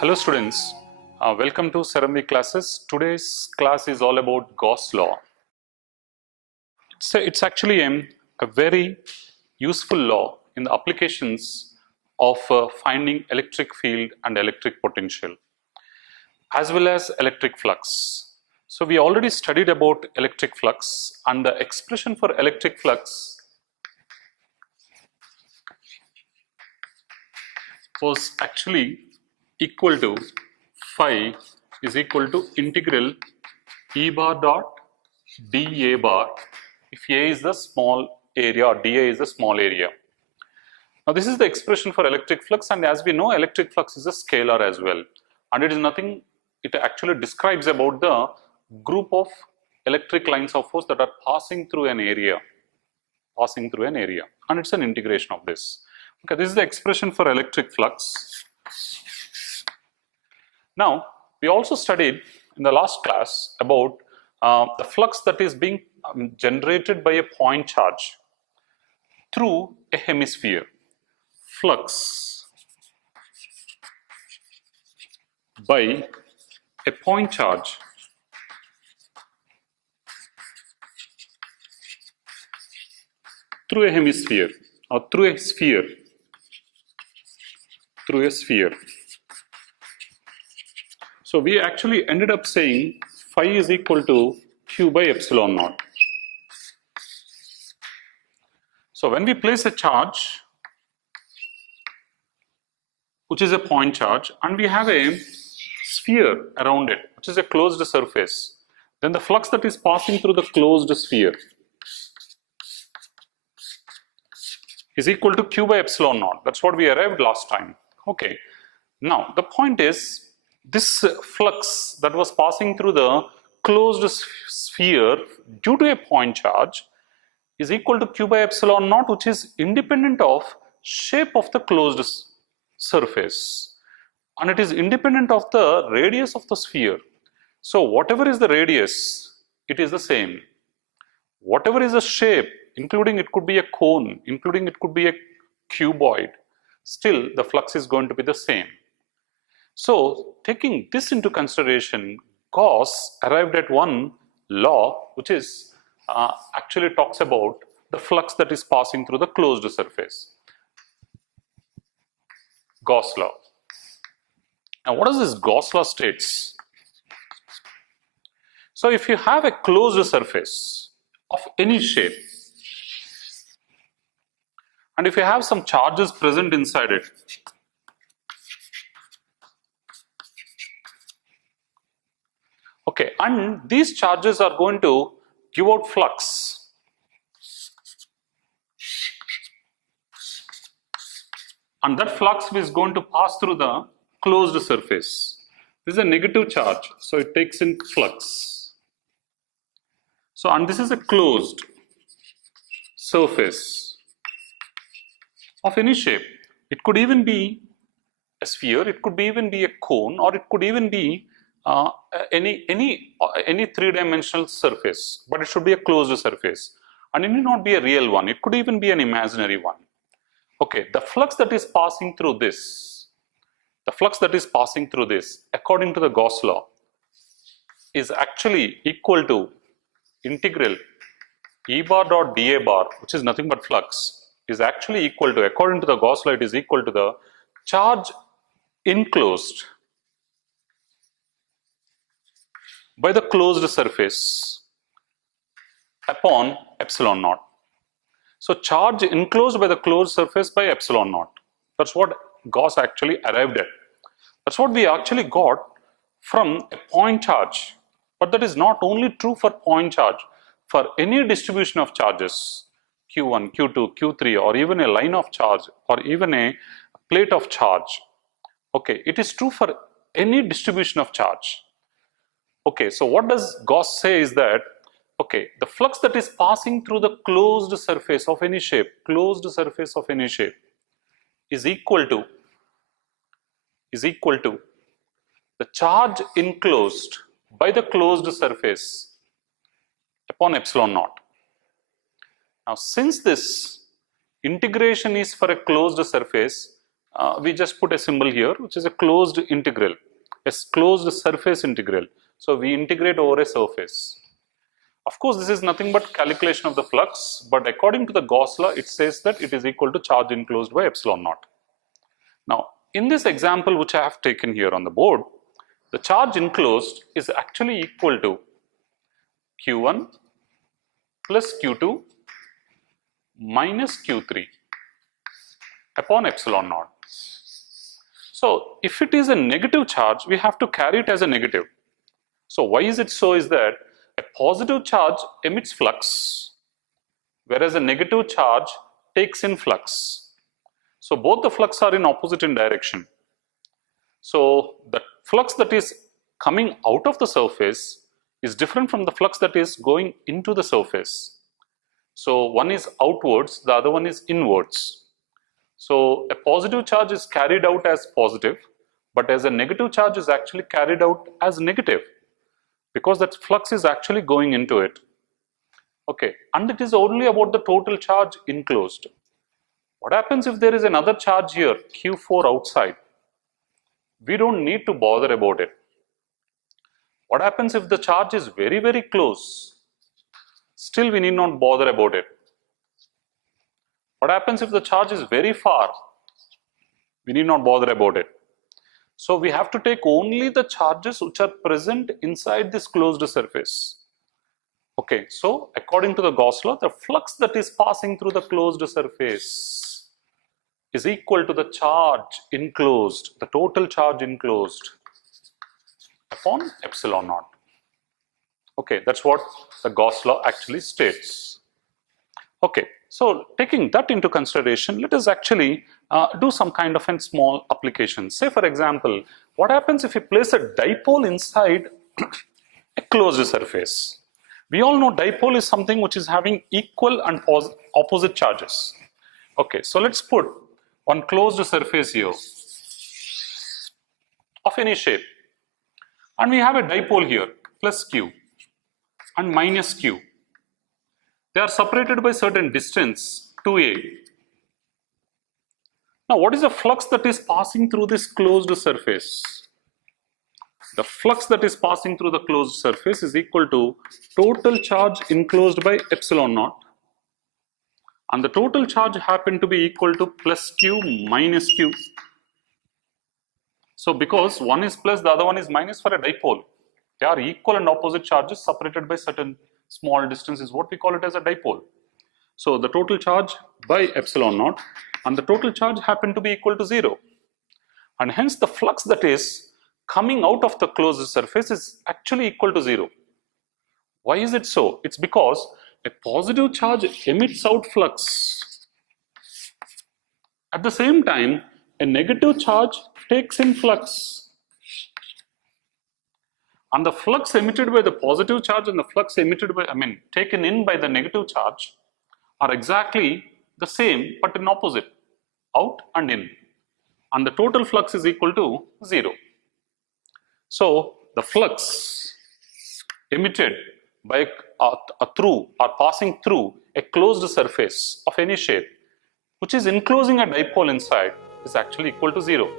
Hello students, welcome to Ceramic classes. Today's class is all about Gauss law. It's actually a very useful law in the applications of finding electric field and electric potential as well as electric flux. So we already studied about electric flux, and the expression for electric flux was actually equal to phi is equal to integral E bar dot dA bar if A is the small area or dA is the small area. Now this is the expression for electric flux, and as we know, electric flux is a scalar as well, and it is nothing, it actually describes about the group of electric lines of force that are passing through an area, and it's an integration of this. Okay, this is the expression for electric flux. Now, we also studied in the last class about the flux that is being generated by a point charge through a hemisphere. Flux by a point charge through a hemisphere or through a sphere. So we actually ended up saying phi is equal to Q by epsilon naught. So when we place a charge, which is a point charge, and we have a sphere around it, which is a closed surface, then the flux that is passing through the closed sphere is equal to Q by epsilon naught. That's what we arrived last time. Okay. Now the point is, this flux that was passing through the closed sphere due to a point charge is equal to Q by epsilon naught, which is independent of shape of the closed surface, and it is independent of the radius of the sphere. So whatever is the radius, it is the same. Whatever is the shape, including it could be a cone, including it could be a cuboid, still the flux is going to be the same. So taking this into consideration, Gauss arrived at one law which is actually talks about the flux that is passing through the closed surface. Gauss law. Now what does this Gauss law states? So if you have a closed surface of any shape, and if you have some charges present inside it, okay, and these charges are going to give out flux. And that flux is going to pass through the closed surface. This is a negative charge, so it takes in flux. So, and this is a closed surface of any shape. It could even be a sphere, it could even be a cone, or it could even be any three-dimensional surface, but it should be a closed surface, and it need not be a real one. It could even be an imaginary one. Okay, the flux that is passing through this, according to the Gauss law, is actually equal to integral E bar dot dA bar, which is nothing but flux, is actually equal to, according to the Gauss law, it is equal to the charge enclosed by the closed surface upon epsilon naught. So charge enclosed by the closed surface by epsilon naught. That's what Gauss actually arrived at. That's what we actually got from a point charge. But that is not only true for point charge. For any distribution of charges, Q1, Q2, Q3, or even a line of charge, or even a plate of charge, okay, it is true for any distribution of charge. Okay, so what does Gauss say is that, okay, the flux that is passing through the closed surface of any shape, is equal to the charge enclosed by the closed surface upon epsilon naught. Now since this integration is for a closed surface, we just put a symbol here, which is a closed integral, a closed surface integral. So we integrate over a surface. Of course, this is nothing but calculation of the flux, but according to the Gauss law, it says that it is equal to charge enclosed by epsilon naught. Now, in this example which I have taken here on the board, the charge enclosed is actually equal to Q1 plus Q2 minus Q3 upon epsilon naught. So, if it is a negative charge, we have to carry it as a negative. So, why is it so is that a positive charge emits flux, whereas a negative charge takes in flux. So, both the flux are in opposite in direction. So, the flux that is coming out of the surface is different from the flux that is going into the surface. So, one is outwards, the other one is inwards. So, a positive charge is carried out as positive, but as a negative charge is actually carried out as negative, because that flux is actually going into it. Okay, and it is only about the total charge enclosed. What happens if there is another charge here, Q4 outside? We don't need to bother about it. What happens if the charge is very, very close? Still we need not bother about it. What happens if the charge is very far? We need not bother about it. So we have to take only the charges which are present inside this closed surface. Okay, so according to the Gauss law, the flux that is passing through the closed surface is equal to the charge enclosed, the total charge enclosed upon epsilon naught. Okay, that's what the Gauss law actually states. Okay, so taking that into consideration, let us actually do some kind of a small application. Say for example, what happens if you place a dipole inside a closed surface? We all know dipole is something which is having equal and opposite charges. Okay, so let's put one closed surface here of any shape, and we have a dipole here, plus Q and minus Q. They are separated by certain distance, 2a. Now, what is the flux that is passing through this closed surface? The flux that is passing through the closed surface is equal to total charge enclosed by epsilon naught, and the total charge happened to be equal to plus Q minus Q. So, because one is plus, the other one is minus for a dipole, they are equal and opposite charges separated by certain small distance is what we call it as a dipole. So, the total charge by epsilon naught and the total charge happen to be equal to 0, and hence the flux that is coming out of the closed surface is actually equal to 0. Why is it so? It's because a positive charge emits out flux. At the same time, a negative charge takes in flux. And the flux emitted by the positive charge and the flux emitted by, taken in by the negative charge are exactly the same but in opposite, out and in. And the total flux is equal to 0. So, the flux emitted by through or passing through a closed surface of any shape which is enclosing a dipole inside is actually equal to 0.